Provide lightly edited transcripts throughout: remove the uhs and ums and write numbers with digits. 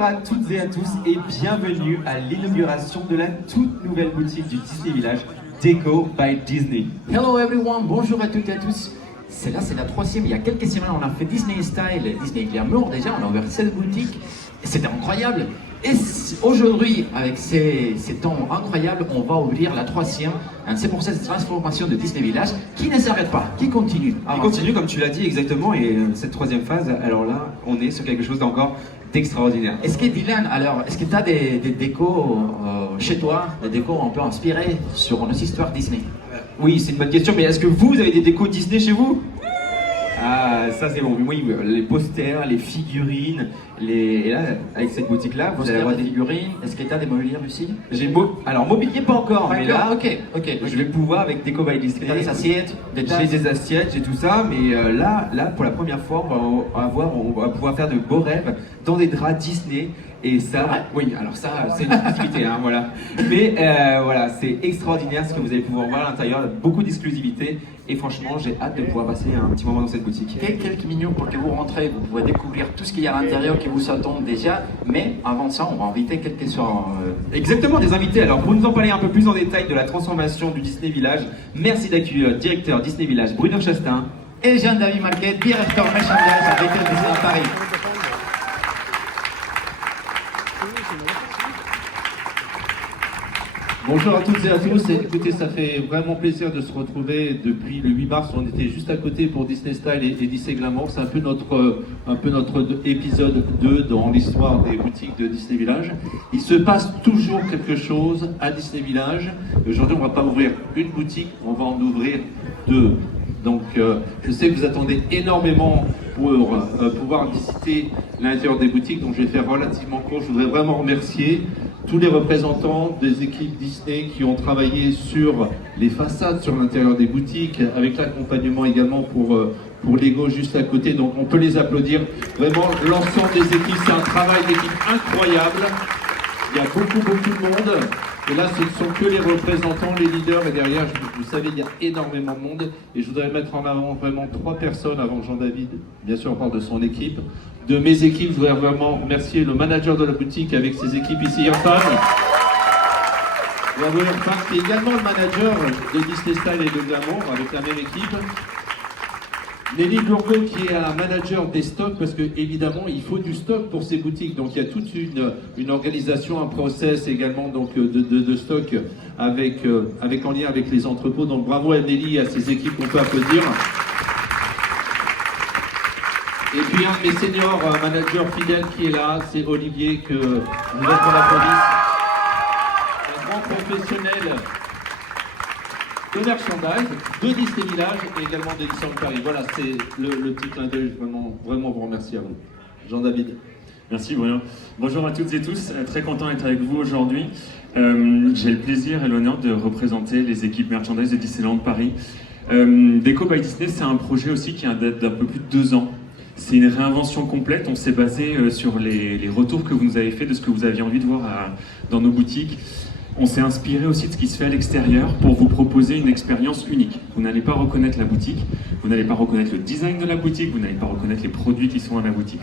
Bonjour à toutes et à tous et bienvenue à l'inauguration de la toute nouvelle boutique du Disney Village, Deco by Disney. Hello everyone, bonjour à toutes et à tous. C'est la troisième, il y a quelques semaines on a fait Disney Style, Disney Glamour déjà, on a ouvert 7 boutiques et c'était incroyable. Et aujourd'hui, avec ces temps incroyables, on va ouvrir la troisième. C'est pour cette transformation de Disney Village qui ne s'arrête pas, qui continue. Qui continue comme tu l'as dit exactement et cette troisième phase, alors là, on est sur quelque chose d'encore d'extraordinaire. Est-ce que Dylan, alors, est-ce que tu as des décos chez toi, des décos un peu inspirés sur nos histoires Disney? Oui, c'est une bonne question, mais est-ce que vous avez des décos Disney chez vous? Ah, ça c'est bon. Oui, les posters, les figurines, et là, avec cette boutique-là, vous allez avoir des figurines. Est-ce que tu as des mobiliers aussi? Alors, mobilier pas encore, mais là, ok. Je vais pouvoir avec Deco by Disney. T'as des assiettes, j'ai des assiettes, j'ai tout ça, mais là, pour la première fois, on va pouvoir faire de beaux rêves dans des draps Disney. Et ça, oui, alors ça, c'est une exclusivité, hein, voilà. Mais voilà, c'est extraordinaire ce que vous allez pouvoir voir à l'intérieur, beaucoup d'exclusivité. Et franchement, j'ai hâte de pouvoir passer un petit moment dans cette boutique. Quelques minutes pour que vous rentrez, vous pouvez découvrir tout ce qu'il y a à l'intérieur qui vous attend déjà. Mais avant ça, on va inviter quelques-uns. Exactement, des invités. Alors, pour nous en parler un peu plus en détail de la transformation du Disney Village, merci d'accueillir le directeur Disney Village, Bruno Chastain. Et Jean-David Marquet, directeur merchandise à Disney à Paris. Bonjour à toutes et à tous, écoutez, ça fait vraiment plaisir de se retrouver depuis le 8 mars, on était juste à côté pour Disney Style et Disney Glamour, c'est un peu notre épisode 2 dans l'histoire des boutiques de Disney Village. Il se passe toujours quelque chose à Disney Village, aujourd'hui on ne va pas ouvrir une boutique, on va en ouvrir 2. Donc je sais que vous attendez énormément pour pouvoir visiter l'intérieur des boutiques, donc je vais faire relativement court. Je voudrais vraiment remercier tous les représentants des équipes Disney qui ont travaillé sur les façades, sur l'intérieur des boutiques, avec l'accompagnement également pour Lego juste à côté. Donc on peut les applaudir. Vraiment, l'ensemble des équipes, c'est un travail d'équipe incroyable. Il y a beaucoup de monde. Et là, ce ne sont que les représentants, les leaders. Et derrière, vous savez, il y a énormément de monde. Et je voudrais mettre en avant vraiment 3 personnes avant Jean-David. Bien sûr, on parle de son équipe. De mes équipes, je voudrais vraiment remercier le manager de la boutique avec ses équipes ici, Irfan. Bravo Irfan, qui est également le manager de Disney Style et de Glamour avec la même équipe. Nelly Bourgo qui est un manager des stocks parce que évidemment il faut du stock pour ces boutiques, donc il y a toute une organisation, un process également donc de stock avec en lien avec les entrepôts. Donc bravo à Nelly et à ses équipes, on peut applaudir. Et puis un de mes seniors managers fidèles qui est là, c'est Olivier, que vous êtes pour la police, un grand professionnel de merchandise, de Disney Village et également de Disneyland Paris. Voilà, c'est le petit clin d'œil, vraiment vous remercier à vous. Jean-David. Merci Bruno. Bonjour à toutes et tous, très content d'être avec vous aujourd'hui. J'ai le plaisir et l'honneur de représenter les équipes merchandise de Disneyland Paris. Deco by Disney, c'est un projet aussi qui date d'un peu plus de 2 ans. C'est une réinvention complète, on s'est basé sur les retours que vous nous avez fait de ce que vous aviez envie de voir dans nos boutiques. On s'est inspiré aussi de ce qui se fait à l'extérieur pour vous proposer une expérience unique. Vous n'allez pas reconnaître la boutique, vous n'allez pas reconnaître le design de la boutique, vous n'allez pas reconnaître les produits qui sont dans la boutique.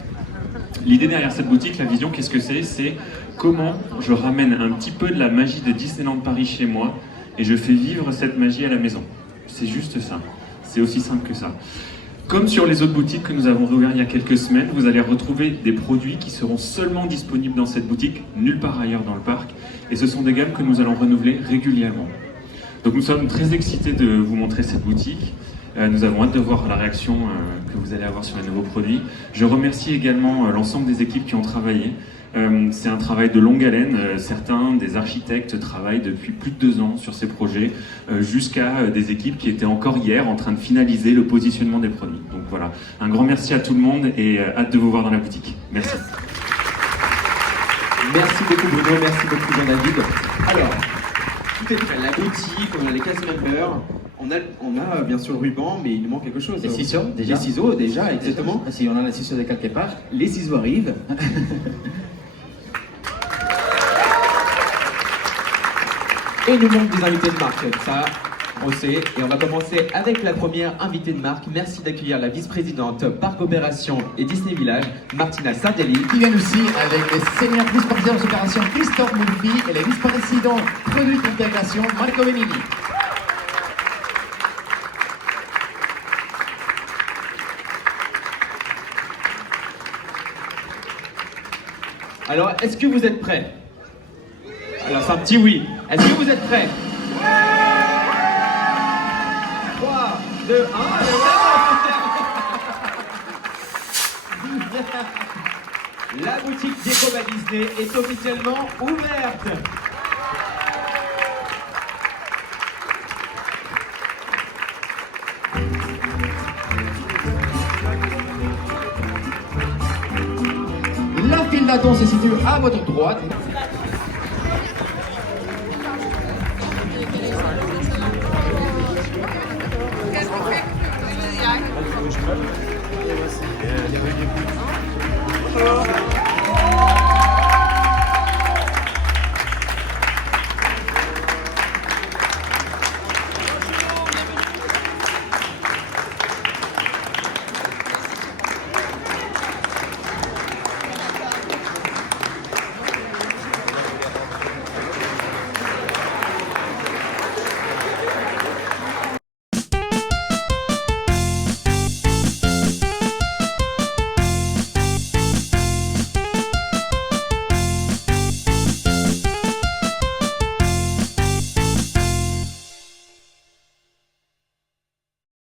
L'idée derrière cette boutique, la vision, qu'est-ce que c'est comment je ramène un petit peu de la magie de Disneyland Paris chez moi et je fais vivre cette magie à la maison. C'est juste ça, c'est aussi simple que ça. Comme sur les autres boutiques que nous avons réouvertes il y a quelques semaines, vous allez retrouver des produits qui seront seulement disponibles dans cette boutique, nulle part ailleurs dans le parc. Et ce sont des gammes que nous allons renouveler régulièrement. Donc nous sommes très excités de vous montrer cette boutique. Nous avons hâte de voir la réaction que vous allez avoir sur les nouveaux produits. Je remercie également l'ensemble des équipes qui ont travaillé. C'est un travail de longue haleine. Certains des architectes travaillent depuis plus de 2 ans sur ces projets, jusqu'à des équipes qui étaient encore hier en train de finaliser le positionnement des produits. Donc voilà, un grand merci à tout le monde et hâte de vous voir dans la boutique. Merci. Merci beaucoup Bruno, merci beaucoup Jean-David. Alors, tout est prêt, la boutique, on a les cast members, on a bien sûr le ruban, mais il nous manque quelque chose. Les ciseaux, déjà. Les ciseaux, déjà, exactement. Si on a les ciseaux de quelque part. Les ciseaux arrivent. Et il nous manque des invités de marque. Ça, on sait. Et on va commencer avec la première invitée de marque. Merci d'accueillir la vice-présidente Parc Opération et Disney Village, Martina Sardelli. Qui viennent aussi avec les seniors vice-présidents des opérations Christophe Murphy et les vice-présidents produits d'intégration Marco Benini. Alors, est-ce que vous êtes prêts? Alors, c'est un petit oui. Est-ce que vous êtes prêts? 3, 2, 1. La boutique Déco by Disney est officiellement ouverte. La file d'attente se situe à votre droite.